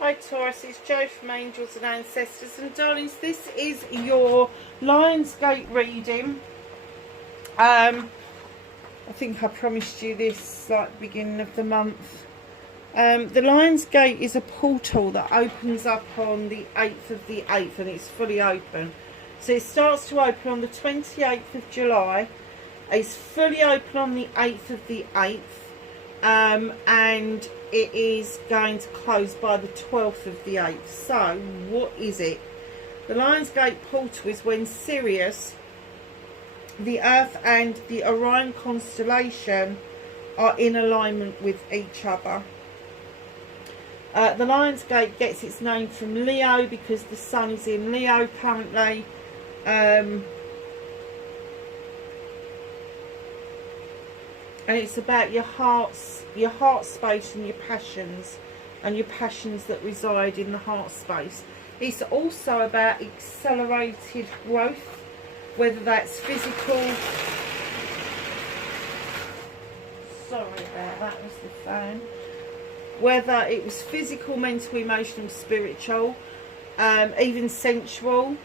Hi Taurus, it's Jo from Angels and Ancestors, and darlings, this is your Lionsgate reading. I think I promised you this like beginning of the month. The Lionsgate is a portal that opens up on the 8th of the 8th, and it's fully open. So it starts to open on the 28th of July. It's fully open on the 8th of the 8th. And it is going to close by the 12th of the 8th. So what is it? The Lionsgate portal is when Sirius, the Earth and the Orion constellation are in alignment with each other. The Lionsgate gets its name from Leo because the sun is in Leo currently. And it's about your heart space and your passions that reside in the heart space. It's also about accelerated growth, whether that's physical. Sorry about that, was the phone. Whether it was physical, mental, emotional, spiritual, even sensual.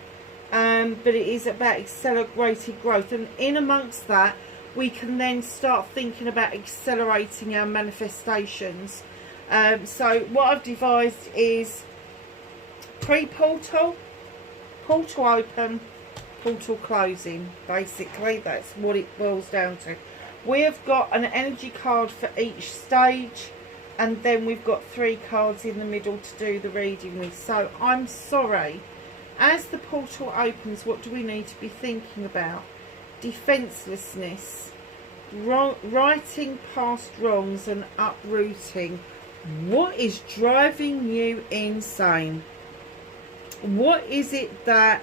But it is about accelerated growth. And in amongst that, we can then start thinking about accelerating our manifestations. So what I've devised is pre-portal, portal open, portal closing. Basically, that's what it boils down to. We have got an energy card for each stage, and then we've got 3 cards in the middle to do the reading with. So I'm sorry, as the portal opens, what do we need to be thinking about? Defenselessness, righting past wrongs and uprooting. What is driving you insane? What is it that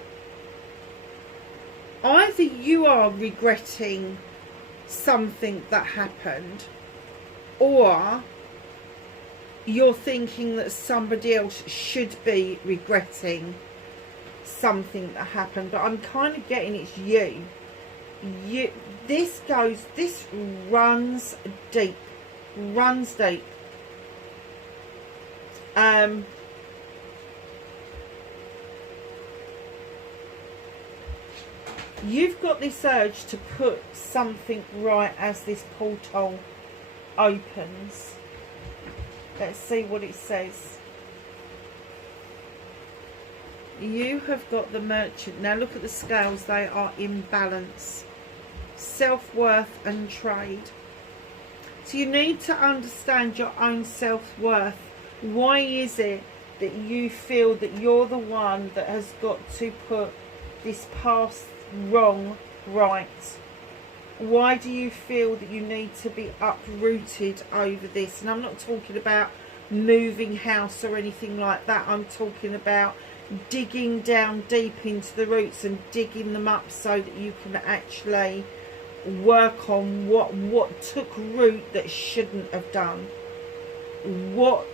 either you are regretting something that happened, or you're thinking that somebody else should be regretting something that happened? But I'm kind of getting it's you. This runs deep. You've got this urge to put something right as this portal opens. Let's see what it says. You have got the Merchant. Now look at the scales, they are in balance. Self-worth and trade. So you need to understand your own self-worth. Why is it that you feel that you're the one that has got to put this past wrong right? Why do you feel that you need to be uprooted over this? And I'm not talking about moving house or anything like that. I'm talking about digging down deep into the roots and digging them up so that you can actually work on what took root that shouldn't have done. What,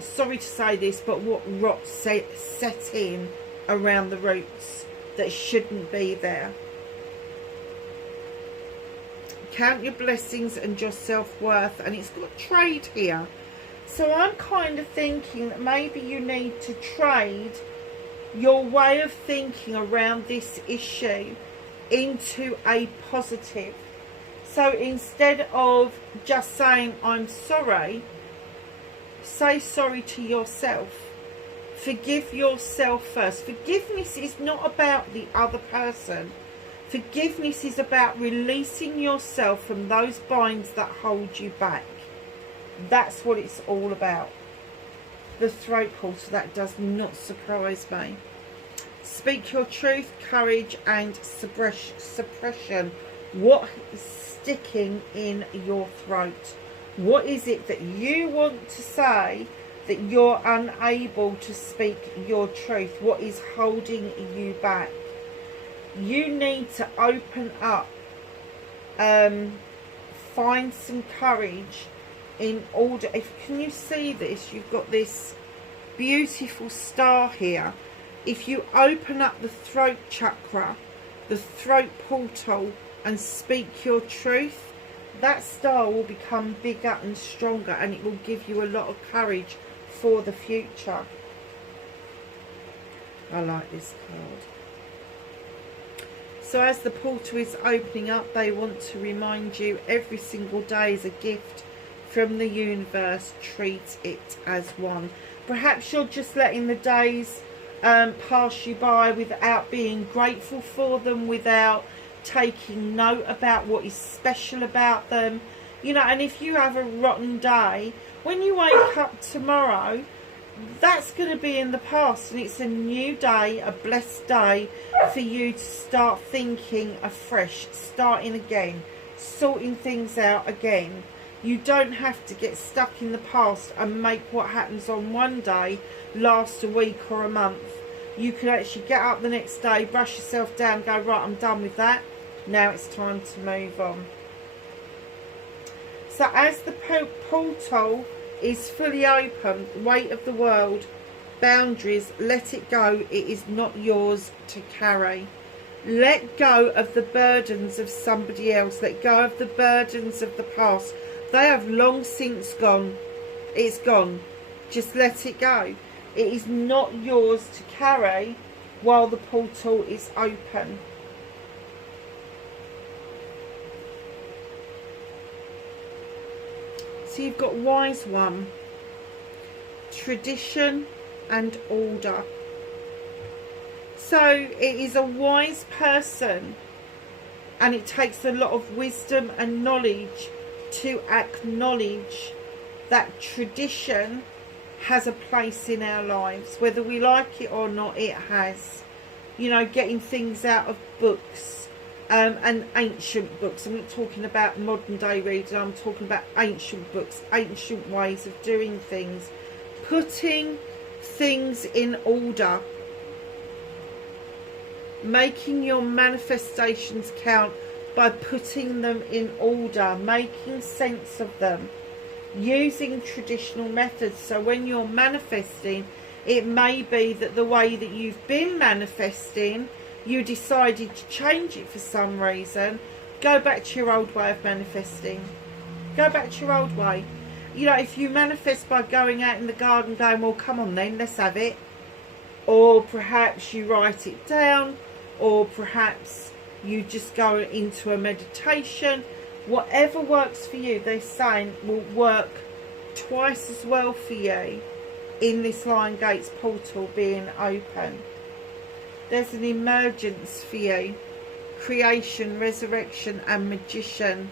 sorry to say this, but what rot set in around the roots that shouldn't be there. Count your blessings and your self-worth, and it's got trade here. So I'm kind of thinking that maybe you need to trade your way of thinking around this issue into a positive. So instead of just saying I'm sorry, say sorry to yourself. Forgive yourself first. Forgiveness is not about the other person. Forgiveness is about releasing yourself from those binds that hold you back. That's what it's all about. The throat portal, that does not surprise me. Speak your truth, courage and suppression. What is sticking in your throat? What is it that you want to say that you're unable to speak your truth? What is holding you back? You need to open up, find some courage in order. Can you see this? You've got this beautiful star here. If you open up the throat chakra, the throat portal, and speak your truth, that star will become bigger and stronger, and it will give you a lot of courage for the future. I like this card. So as the portal is opening up, they want to remind you every single day is a gift from the universe. Treat it as one. Perhaps you're just letting the days pass you by without being grateful for them, without taking note about what is special about them. You know, and if you have a rotten day, when you wake up tomorrow, that's going to be in the past, and it's a new day, a blessed day for you to start thinking afresh, starting again, sorting things out again. You don't have to get stuck in the past and make what happens on one day last a week or a month. You can actually get up the next day, brush yourself down, go, right, I'm done with that. Now it's time to move on. So as the portal is fully open, weight of the world, boundaries, let it go. It is not yours to carry. Let go of the burdens of somebody else. Let go of the burdens of the past. They have long since gone. It's gone. Just let it go. It is not yours to carry while the portal is open. So you've got wise one, tradition and order. So it is a wise person, and it takes a lot of wisdom and knowledge to acknowledge that tradition has a place in our lives. Whether we like it or not, it has. You know, getting things out of books. And ancient books. I'm not talking about modern day reading, I'm talking about ancient books, ancient ways of doing things. Putting things in order. Making your manifestations count by putting them in order, making sense of them, using traditional methods. So when you're manifesting, it may be that the way that you've been manifesting, you decided to change it for some reason. Go back to your old way of manifesting. Go back to your old way. You know, if you manifest by going out in the garden going, well, come on then, let's have it. Or perhaps you write it down. Or perhaps you just go into a meditation. Whatever works for you, they're saying, will work twice as well for you in this Lion Gates portal being open. There's an emergence for you. Creation, resurrection and magician.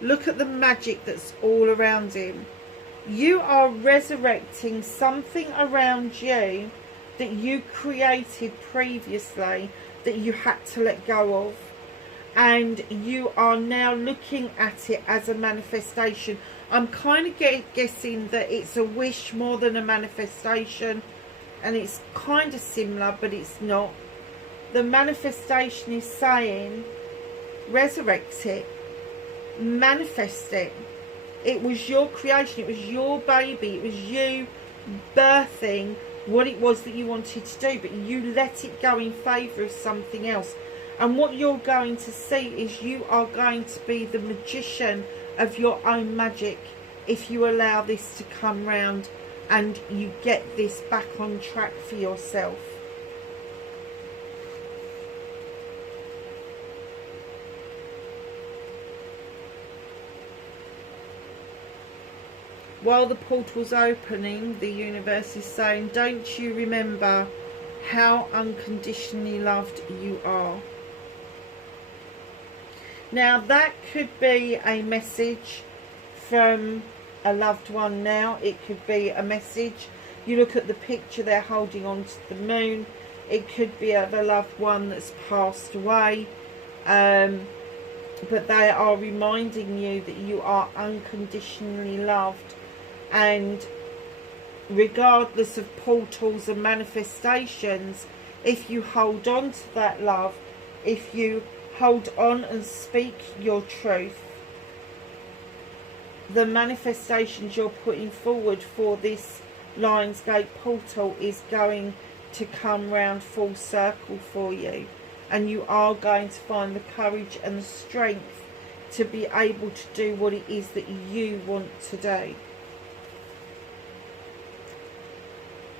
Look at the magic that's all around him. You are resurrecting something around you that you created previously that you had to let go of. And you are now looking at it as a manifestation. I'm kind of guessing that it's a wish more than a manifestation. And it's kind of similar, but it's not. The manifestation is saying, resurrect it, manifest it. It was your creation, it was your baby, it was you birthing what it was that you wanted to do, but you let it go in favour of something else. And what you're going to see is you are going to be the magician of your own magic if you allow this to come round and you get this back on track for yourself. While the portal's opening, the universe is saying, don't you remember how unconditionally loved you are? Now that could be a message from a loved one now. It could be a message. You look at the picture, they're holding on to the moon. It could be of a loved one that's passed away. But they are reminding you that you are unconditionally loved. And regardless of portals and manifestations, if you hold on to that love, if you hold on and speak your truth, the manifestations you're putting forward for this Lion's Gate portal is going to come round full circle for you, and you are going to find the courage and the strength to be able to do what it is that you want to do.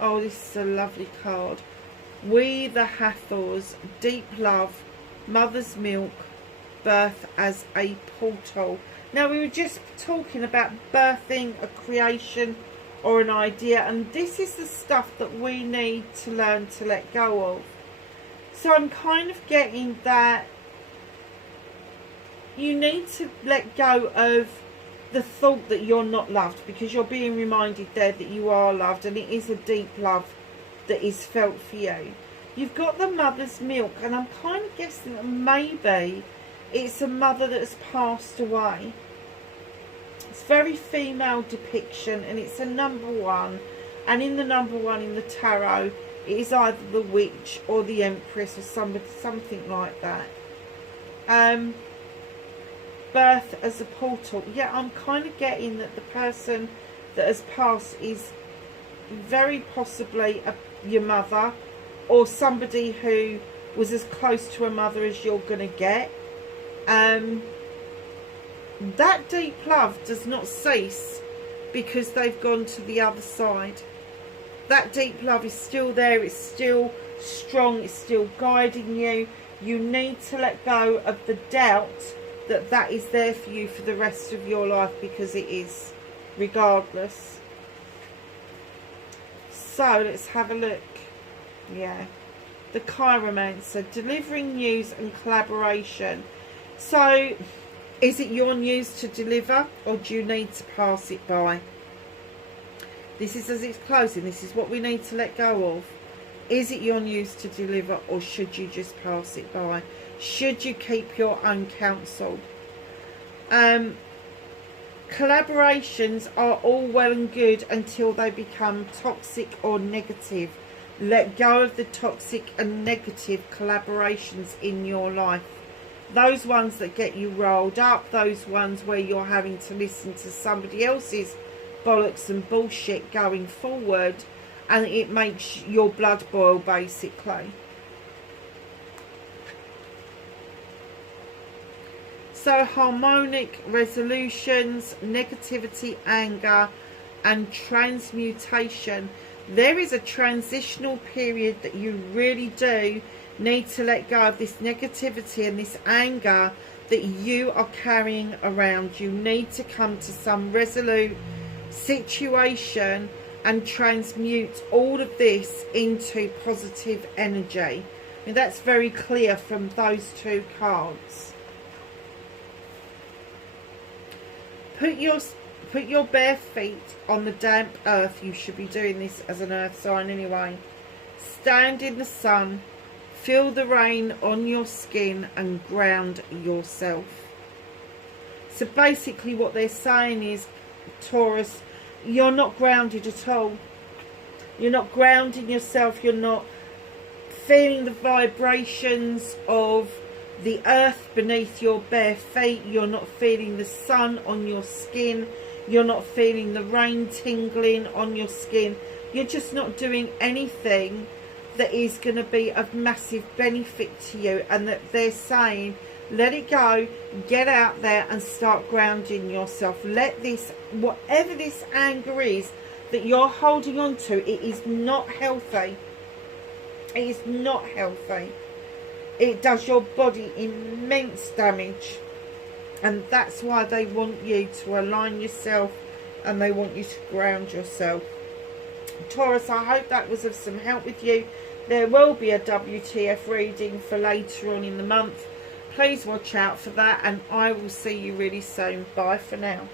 Oh, this is a lovely card. We the Hathors, deep love, mother's milk, birth as a portal. Now, we were just talking about birthing a creation or an idea, and this is the stuff that we need to learn to let go of. So I'm kind of getting that you need to let go of the thought that you're not loved, because you're being reminded there that you are loved, and it is a deep love that is felt for you. You've got the mother's milk, and I'm kind of guessing that maybe it's a mother that's passed away. It's very female depiction, and it's a number 1, and in the number 1 in the tarot, it is either the witch or the empress or something like that. Birth as a portal. Yeah, I'm kind of getting that the person that has passed is very possibly your mother, or somebody who was as close to a mother as you're going to get. That deep love does not cease because they've gone to the other side. That deep love is still there. It's still strong. It's still guiding you. You need to let go of the doubt that that is there for you for the rest of your life, because it is, regardless. So let's have a look. Yeah, the Chiromancer, delivering news and collaboration. So is it your news to deliver, or do you need to pass it by? This is as it's closing. This is what we need to let go of. Is it your news to deliver, or should you just pass it by? Should you keep your own counsel? Collaborations are all well and good until they become toxic or negative. Let go of the toxic and negative collaborations in your life. Those ones that get you rolled up, those ones where you're having to listen to somebody else's bollocks and bullshit going forward, and it makes your blood boil, basically. So harmonic resolutions, negativity, anger, and transmutation. There is a transitional period that you really do need to let go of this negativity and this anger that you are carrying around. You need to come to some resolute situation and transmute all of this into positive energy. And that's very clear from those two cards. Put your bare feet on the damp earth. You should be doing this as an earth sign anyway. Stand in the sun. Feel the rain on your skin and ground yourself. So basically what they're saying is, Taurus, you're not grounded at all. You're not grounding yourself. You're not feeling the vibrations of the earth beneath your bare feet. You're not feeling the sun on your skin. You're not feeling the rain tingling on your skin. You're just not doing anything that is going to be of massive benefit to you, and that they're saying, let it go, get out there and start grounding yourself. Let this, whatever this anger is that you're holding on to, it is not healthy. It is not healthy. It does your body immense damage, and that's why they want you to align yourself and they want you to ground yourself. Taurus, I hope that was of some help with you. There will be a WTF reading for later on in the month. Please watch out for that, and I will see you really soon. Bye for now.